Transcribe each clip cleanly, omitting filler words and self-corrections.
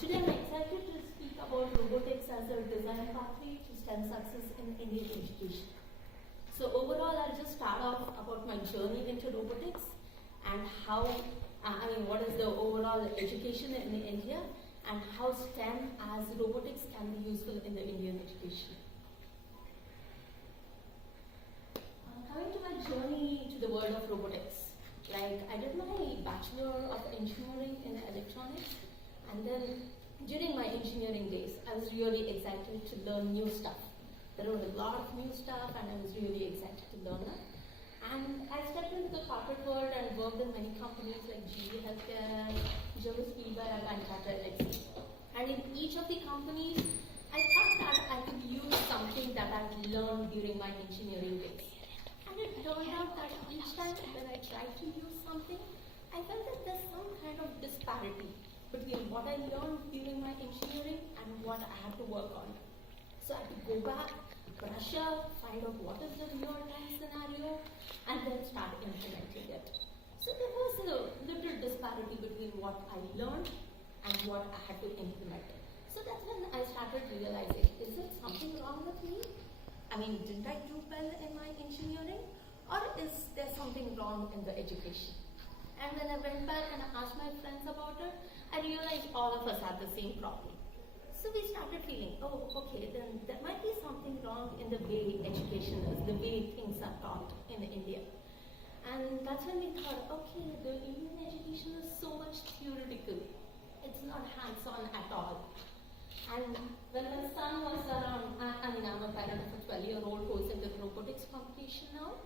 Today I'm excited to speak about robotics as a design pathway to STEM success in Indian education. So overall, I'll just start off about my journey into robotics and how, what is the overall education in India and how STEM as robotics can be useful in the Indian education. Coming to my journey to the world of robotics, like I did my Bachelor of Engineering in Electronics, and then during my engineering days, I was really excited to learn new stuff. There was a lot of new stuff and I was really excited to learn that. And I stepped into the corporate world and worked in many companies like GE Healthcare, Joe Spielberg and Tata Elxsi. And in each of the companies, I thought that I could use something that I'd learned during my engineering days. And it turned out that each time when I tried to use something, I felt that there's some kind of disparity between what I learned during my engineering and what I had to work on. So I had to go back, brush up, find out what is the real-time scenario, and then start implementing it. So there was a little disparity between what I learned and what I had to implement. So that's when I started realizing, is there something wrong with me? Didn't I do well in my engineering? Or is there something wrong in the education? And when I went back and I asked my friends about it, I realized all of us had the same problem. So we started feeling, oh, okay, then there might be something wrong in the way education is, the way things are taught in India. And that's when we thought, okay, the Indian education is so much theoretical. It's not hands-on at all. And when my son was around, I'm a parent of a 12-year-old who is in the robotics competition now.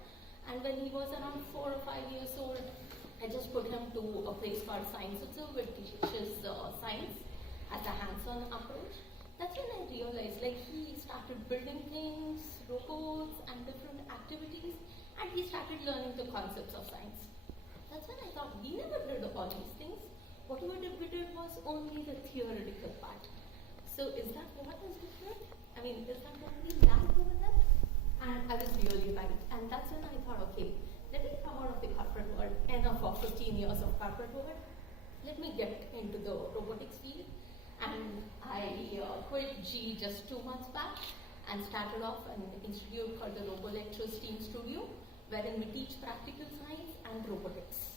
And when he was around 4 or 5 years old, I just put him to a place called Science Utsav, which teaches science as a hands-on approach. That's when I realized, he started building things, robots, and different activities, and he started learning the concepts of science. That's when I thought, we never did all these things. Whatever we did was only the theoretical part. So is that what is different? Is that what we lack over that? And I was really right. And that's when I thought, okay, let me come out of the corporate world, enough of 15 years of corporate world. Let me get into the robotics field. And I quit GE just 2 months back and started off an institute called the Robotics Team Studio, wherein we teach practical science and robotics.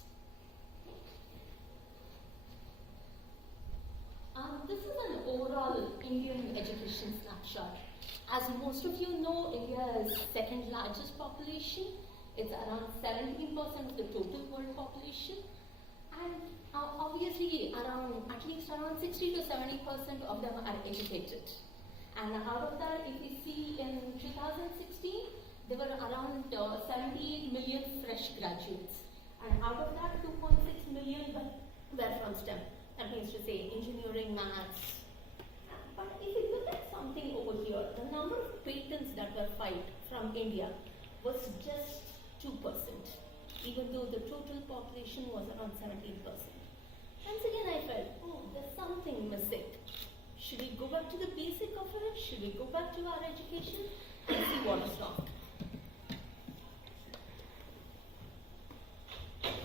This is an overall Indian education snapshot. As most of you know, India is second largest population. It's around 17% of the total world population. And obviously, at least around 60 to 70% of them are educated. And out of that, if we see in 2016, there were around 78 million fresh graduates. And out of that, 2.6 million were from STEM. That means to say engineering, maths. But if you look at something over here, the number of patents that were filed from India was just 2%, even though the total population was around 17%. Once again, I felt, oh, there's something missing. Should we go back to the basic of it? Should we go back to our education and see what is wrong?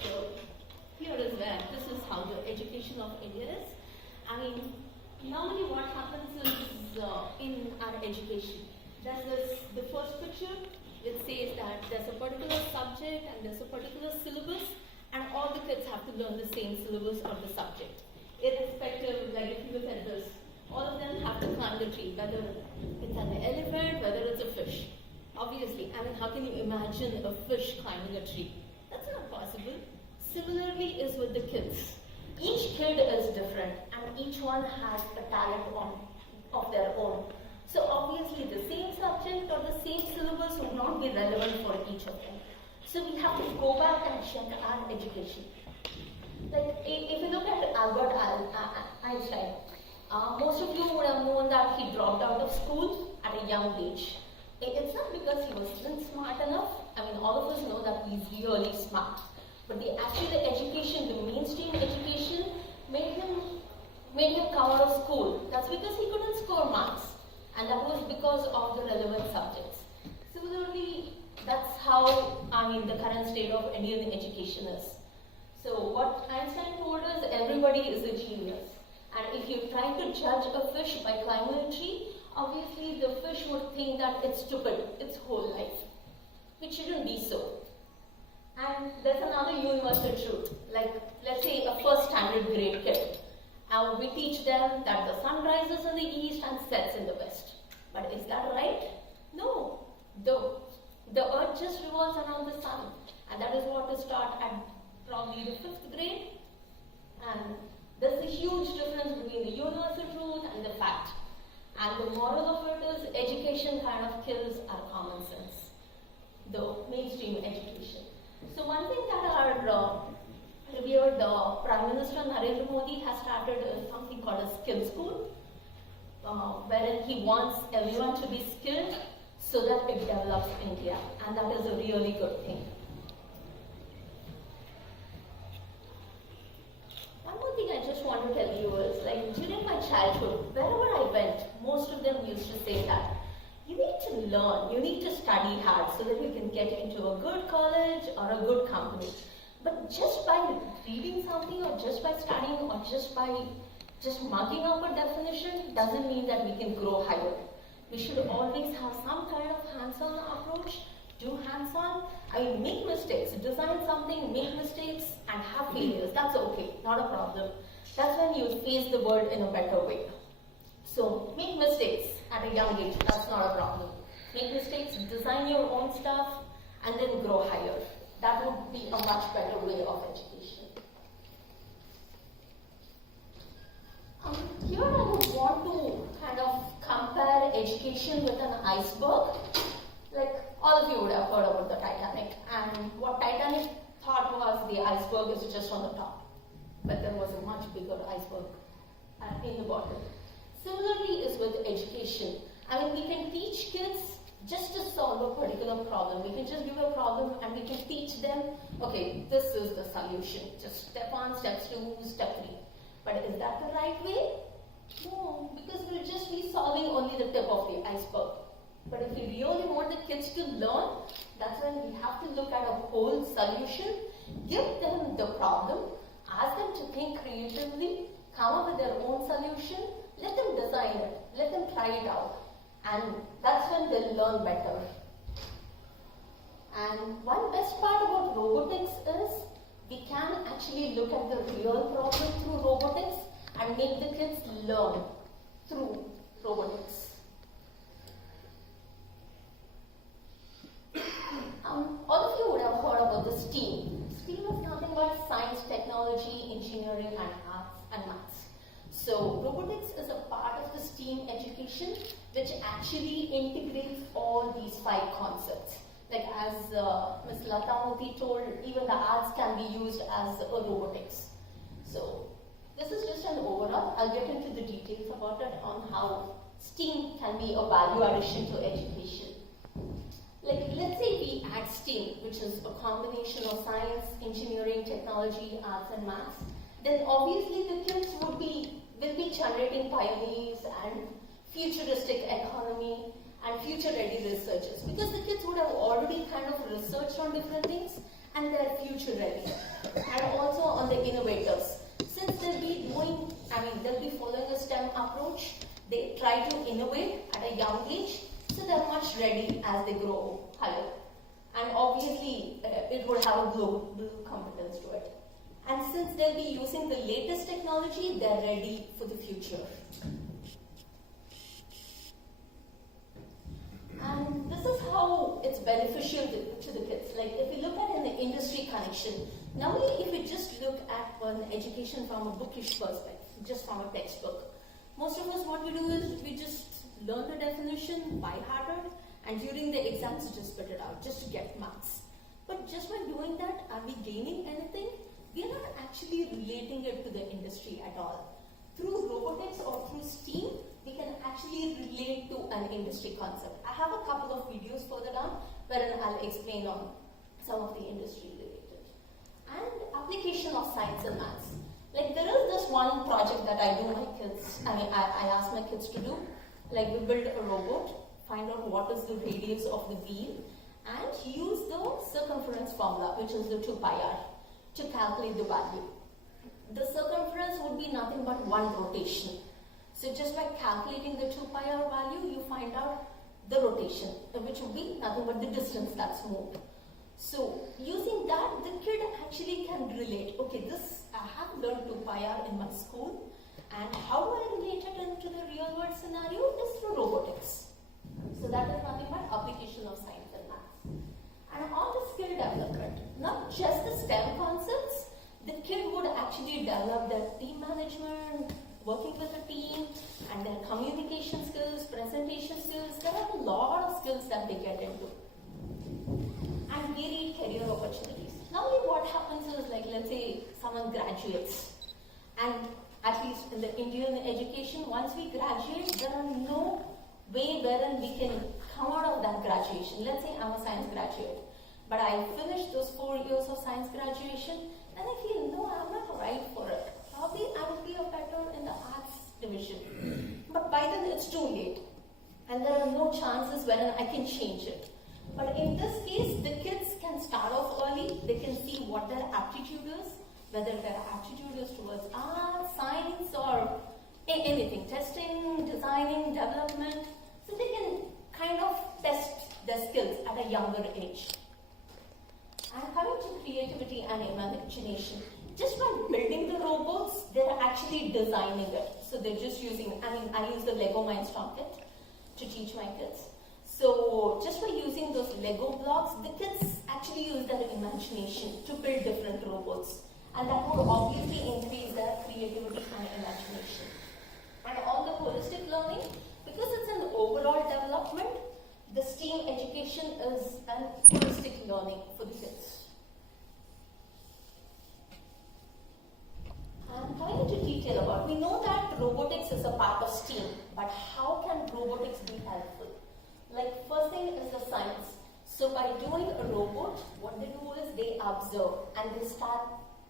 So, here is where, this is how the education of India is. Normally what happens is in our education, there's the first picture which says that there's a particular subject and there's a particular syllabus, and all the kids have to learn the same syllabus of the subject. Irrespective, if you look at this, all of them have to climb the tree, whether it's an elephant, whether it's a fish. Obviously, how can you imagine a fish climbing a tree? That's not possible. Similarly is with the kids. Each kid is different and each one has a talent of their own. So obviously the same subject or the same syllabus would not be relevant for each of them. So we have to go back and check our education. If you look at Albert Einstein, most of you would have known that he dropped out of school at a young age. It's not because he wasn't smart enough. All of us know that he's really smart. But the education, the mainstream education, made him come out of school. That's because he couldn't score marks. And that was because of the relevant subjects. Similarly, that's how, the current state of Indian education is. So what Einstein told us, everybody is a genius. And if you try to judge a fish by climbing a tree, obviously the fish would think that it's stupid its whole life, which shouldn't be so. And there's another universal truth, like let's say a first standard grade kid. We teach them that the sun rises in the east and sets in the west. But is that right? No. The earth just revolves around the sun, and that is what is taught at probably the 5th grade. And there's a huge difference between the universal truth and the fact. And the moral of it is education kind of kills our common sense, the mainstream education. So one thing that our revered Prime Minister Narendra Modi has started is something called a skill school, wherein he wants everyone to be skilled so that it develops India, and that is a really good thing. One more thing I just want to tell you is, like during my childhood, wherever I went, most of them used to say that you need to learn, you need to study hard so that you can get into a good college or a good company. But just by reading something or just by studying or just by mugging up a definition doesn't mean that we can grow higher. We should always have some kind of hands-on approach, do hands-on. I mean, make mistakes, design something, make mistakes and have failures. That's okay, not a problem. That's when you face the world in a better way. So make mistakes at a young age, that's not a problem. Make mistakes, design your own stuff and then grow higher. That would be a much better way of education. Here I would want to kind of compare education with an iceberg. Like all of you would have heard about the Titanic, and what Titanic thought was the iceberg is just on the top, but there was a much bigger iceberg in the bottom. Similarly is with education. I mean, we can teach kids just to solve a particular problem. We can just give a problem and we can teach them, okay, this is the solution. Just step 1, step 2, step 3. But is that the right way? No, because we'll just be solving only the tip of the iceberg. But if we really want the kids to learn, that's when we have to look at a whole solution, give them the problem, ask them to think creatively, come up with their own solution, let them design it, let them try it out. And that's when they'll learn better. And one best part about robotics is we can actually look at the real problem through robotics and make the kids learn through robotics. All of you would have heard about the STEAM. STEAM is nothing but science, technology, engineering, and arts and maths. So robotics is a part of the STEAM education which actually integrates all these 5 concepts. Like as Ms. Lata Murthy told, even the arts can be used as a robotics. So this is just an overall. I'll get into the details about it on how STEAM can be a value addition to education. Like let's say we add STEAM, which is a combination of science, engineering, technology, arts and maths, then obviously the kids will be generating pioneers and futuristic economy and future-ready researchers, because the kids would have already kind of researched on different things and they're future-ready. And also on the innovators. Since they'll be following a STEM approach, they try to innovate at a young age, so they're much ready as they grow higher. And obviously, it would have a global competence to it. And since they'll be using the latest technology, they're ready for the future. And this is how it's beneficial to the kids. Like if you look at an industry connection, normally if we just look at an education from a bookish perspective, just from a textbook, most of us what we do is we just learn the definition by heart and during the exams just spit it out just to get marks. But just by doing that, are we gaining anything? We are not actually relating it to the industry at all. Through robotics or through STEAM, we can actually relate to an industry concept. I have a couple of videos further down wherein I'll explain on some of the industry related. And application of science and maths. Like there is this one project that I ask my kids to do. Like we build a robot, find out what is the radius of the wheel, and use the circumference formula, which is the 2 pi r, to calculate the value. the circumference would be nothing but one rotation. So just by calculating the 2 pi r value, you find out the rotation, which would be nothing but the distance that's moved. So using that, the kid actually can relate. Okay, this I have learned 2 pi r in my school, and how do I relate it into the real world scenario? Is through robotics. So that is nothing but application of science and maths. And on the skill development, not just the STEM concepts, the kid would actually develop their team management, working with a team, and their communication skills, presentation skills. There are a lot of skills that they get into. And varied career opportunities. Normally what happens is, like, let's say someone graduates, and at least in the Indian education, once we graduate, there are no way wherein we can come out of that graduation. Let's say I'm a science graduate, but I finished those 4 years of science graduation, and I feel, no, I'm not right for it. Probably I would be a better in the arts division. But by then it's too late, and there are no chances wherein I can change it. But in this case, the kids can start off early. They can see what their aptitude is, whether their aptitude is towards art, science, or anything, testing, designing, development. So they can kind of test their skills at a younger age. And coming to creativity and imagination, just by building the robots, they're actually designing it. So they're just using, I use the Lego Mindstorm kit to teach my kids. So just by using those Lego blocks, the kids actually use their imagination to build different robots. And that would obviously increase their creativity and imagination. And on the holistic learning, because it's an overall development, the STEAM education is an holistic learning for the kids. And going into detail about, we know that robotics is a part of STEAM, but how can robotics be helpful? Like, first thing is the science. So by doing a robot, what they do is they observe, and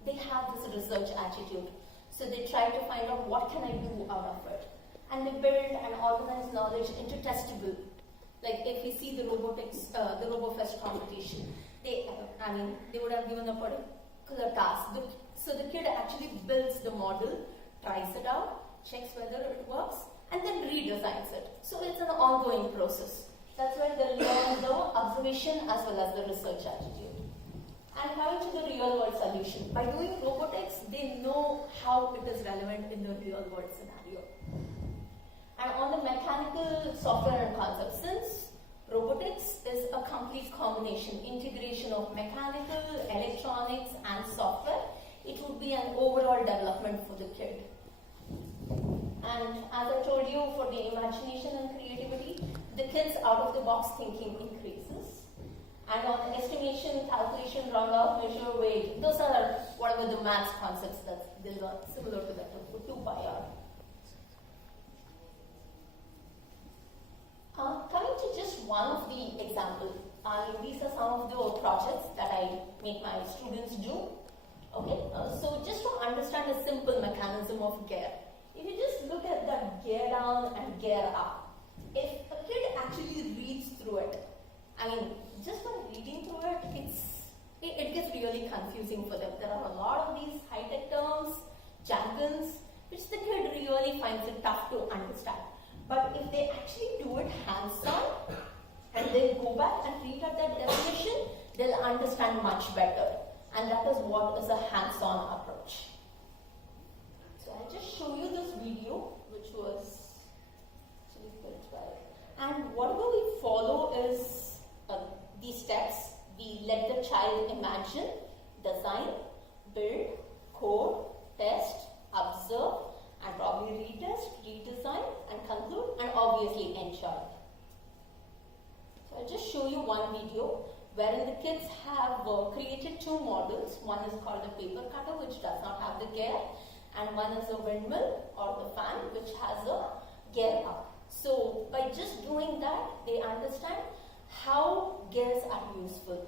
they have this research attitude. So they try to find out what can I do out of it. And they build and organize knowledge into testable. Like if we see the robotics, the RoboFest competition, they would have given a particular task. So the kid actually builds the model, tries it out, checks whether it works, and then redesigns it. So it's an ongoing process. That's where they learn the observation as well as the research attitude. And coming to the real world solution. By doing robotics, they know how it is relevant in the real world scenario. And on the mechanical software and concepts, since robotics is a complete combination, integration of mechanical, electronics, and software, it would be an overall development for the kid. And as I told you, for the imagination and creativity, the kids' out-of-the-box thinking increases. And on estimation, calculation, round-off, measure, weight, those are whatever the maths concepts that they learn, similar to that for 2 pi r. Coming to just one of the examples, these are some of the projects that I make my students do. Okay, so just to understand a simple mechanism of gear, if you just look at that gear down and gear up, if a kid actually reads through it, just by reading through it, it gets really confusing for them. There are a lot of these high-tech terms, jargons, which the kid really finds it tough to understand. But if they actually do it hands-on, and then go back and read at that definition, they'll understand much better. And that is what is a hands-on approach. So I'll just show you this video, which was actually built by. And whatever we follow is these steps. We let the child imagine, design, build, code, test, observe, and probably retest, redesign, and conclude, and obviously enjoy. So I'll just show you one video wherein the kids have created 2 models. One is called a paper cutter, which does not have the gear, and one is a windmill or the fan, which has a gear up. So by just doing that, they understand how gears are useful.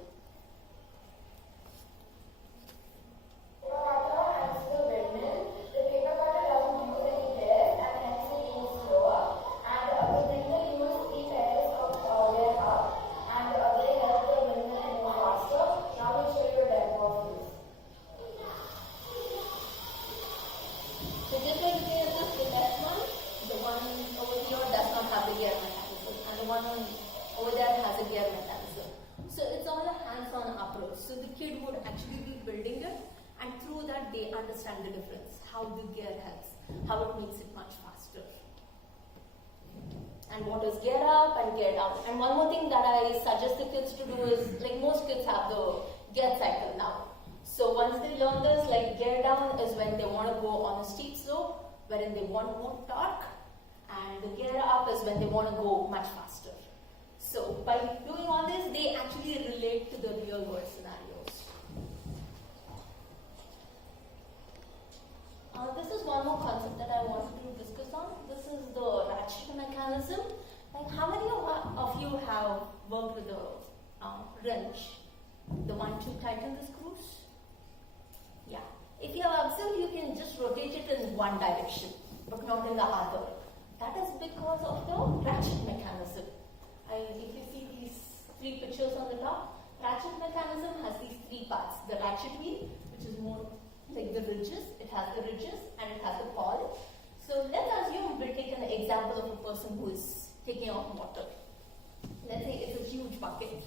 actually be building it, and through that they understand the difference, how the gear helps, how it makes it much faster. And what is gear up and gear down. And one more thing that I suggest the kids to do is, like most kids have the gear cycle now. So once they learn this, like gear down is when they want to go on a steep slope, wherein they want more torque, and the gear up is when they want to go much faster. So by doing all this, they actually relate to the real world scenarios. This is one more concept that I wanted to discuss on. This is the ratchet mechanism. Like, how many of you have worked with a wrench? The one to tighten the screws? Yeah. If you have observed, you can just rotate it in one direction, but not in the other. That is because of the ratchet mechanism. If you see these three pictures on the top, ratchet mechanism has these three parts. The ratchet wheel, which is more like the ridges, it has the ridges and it has the pawl. So let's assume we'll take an example of a person who is taking off water. Let's say it's a huge bucket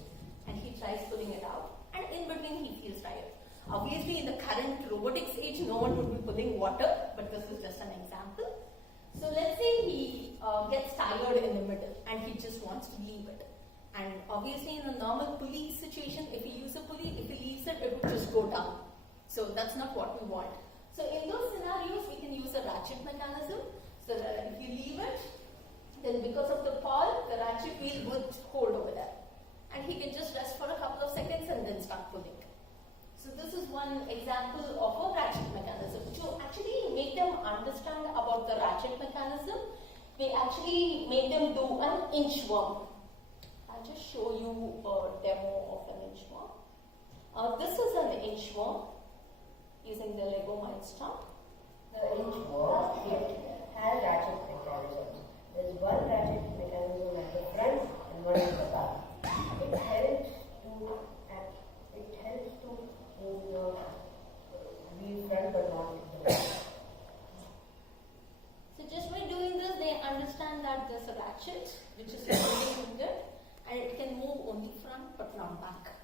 and he tries pulling it out, and in between he feels tired. Obviously in the current robotics age, no one would be pulling water, but this is just an example. So let's say he gets tired in the middle and he just wants to leave it. And obviously in a normal pulley situation, if he uses a pulley, if he leaves it, it would just go down. So that's not what we want. So in those scenarios, we can use a ratchet mechanism. So that if you leave it, then because of the pawl, the ratchet wheel would hold over there. And he can just rest for a couple of seconds and then start pulling. So this is one example of a ratchet mechanism. To actually make them understand about the ratchet mechanism, we actually made them do an inchworm. I'll just show you a demo of an inchworm. This is an inchworm using the Lego Mindstorm. The inchworm has ratchet mechanisms. There's one ratchet mechanism at the front and one at the back. It helps to move your wheel front but not the back. So just by doing this, they understand that there's a ratchet which is holding it, and it can move only front but not back.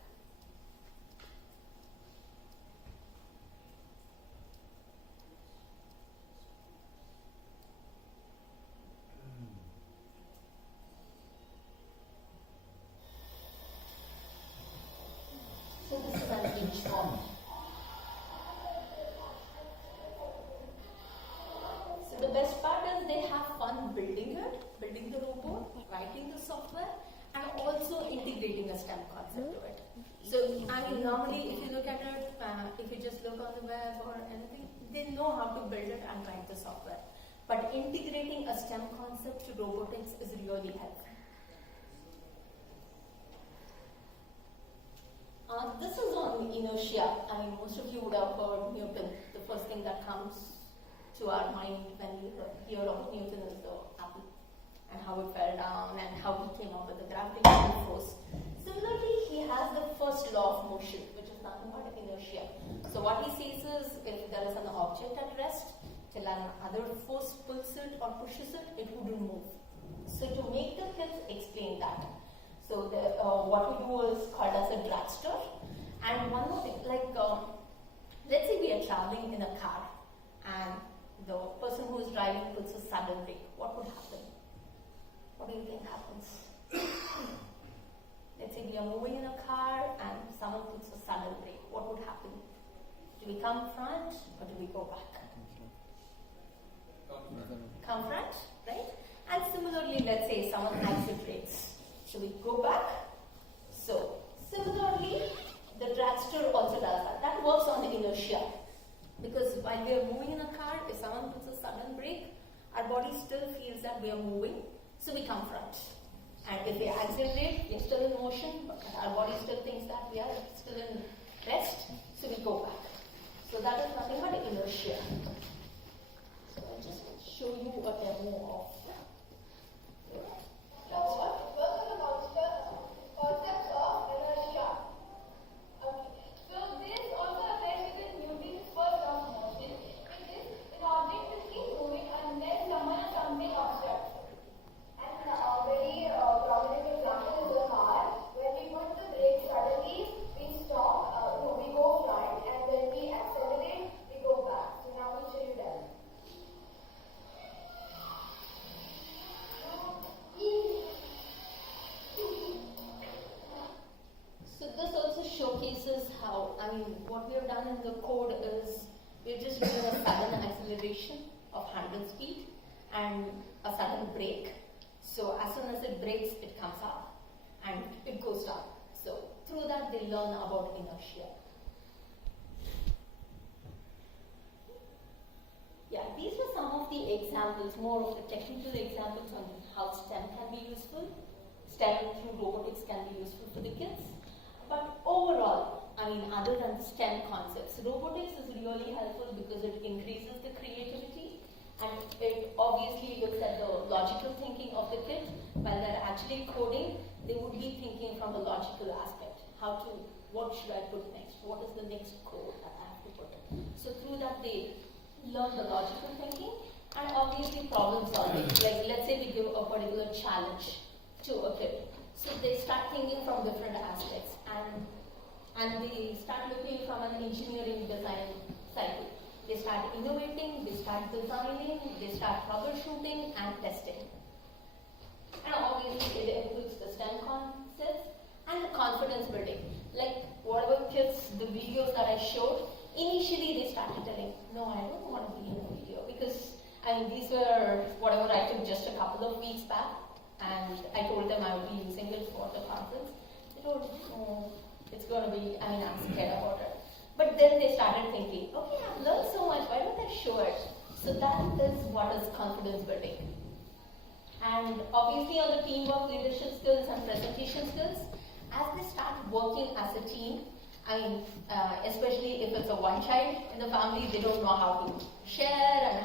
So this is an inchworm. So the best part is they have fun building it, building the robot, writing the software, and also integrating a STEM concept to it. So I mean, normally if you look at it, if you just look on the web or anything, they know how to build it and write the software. But integrating a STEM concept to robotics is really helpful. This is on inertia. I mean, most of you would have heard Newton. The first thing that comes to our mind when we hear of Newton is the apple, and how it fell down and how he came up with the gravitational force. Similarly, he has the first law of motion, which is nothing but inertia. So what he says is, if there is an object at rest, till another force pulls it or pushes it, it wouldn't move. So to make the kids explain that, so what we do is called as a dragster. And one more thing, like let's say we are traveling in a car and the person who is driving puts a sudden brake. What would happen? What do you think happens? Let's say we are moving in a car and someone puts a sudden brake. What would happen? Do we come front or do we go back? Come front, right? And similarly, let's say someone accelerates. So we go back. So similarly, the dragster also does that. That works on the inertia. Because while we are moving in a car, if someone puts a sudden brake, our body still feels that we are moving, so we come front. And if we accelerate, we are still in motion, but our body still thinks that we are still in rest, so we go back. So that is nothing but inertia. So I'll just show you a demo of Concepts of inertia. Okay. So this also applies to Newton's first law of motion, which is an object will keep moving unless someone or something obstructs it. And a very prominent example is the car, where we put the brake suddenly, we stop, we go front. 100 speed and a sudden break. So as soon as it breaks, it comes up and it goes down. So through that, they learn about inertia. Yeah, these were some of the examples, more of the technical examples on how STEM can be useful. STEM through robotics can be useful for the kids. But overall, I mean, other than STEM concepts, robotics is really helpful because it increases the creativity and it obviously looks at the logical thinking of the kid. While they're actually coding, they would be thinking from a logical aspect. What should I put next? What is the next code that I have to put in? So through that, they learn the logical thinking and obviously problem solving. Like let's say we give a particular challenge to a kid. So they start thinking from different aspects and they start looking from an engineering design cycle. They start innovating, they start designing, they start troubleshooting and testing. And obviously it includes the STEM concepts and the confidence building. Like whatever kids, the videos that I showed, initially they started telling, no, I don't want to be in a video because these were whatever I took just a couple of weeks back and I told them I would be using it for the conference. They told, oh, it's going to be, I'm scared about it. But then they started thinking, okay, I've learned so much, why don't I show it? So that is what is confidence building. And obviously on the teamwork, leadership skills and presentation skills, as they start working as a team, especially if it's a one child in the family, they don't know how to share and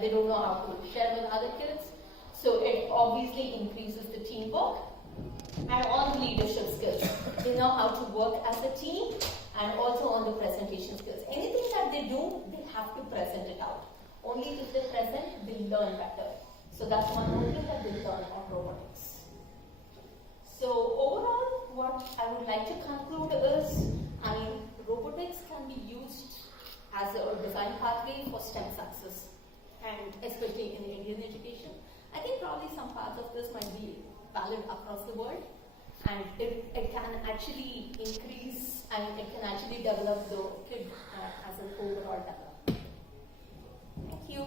they don't know how to share with other kids. So it obviously increases the teamwork. And on the leadership skills, they know how to work as a team and also on the presentation skills. Anything that they do, they have to present it out. Only if they present, they learn better. So that's one more thing that they learn on robotics. So overall, what I would like to conclude is, robotics can be used as a design pathway for STEM success, and especially in Indian education. I think probably some parts of this might be valid across the world, and it can actually increase and it can actually develop the kid as an overall development. Thank you.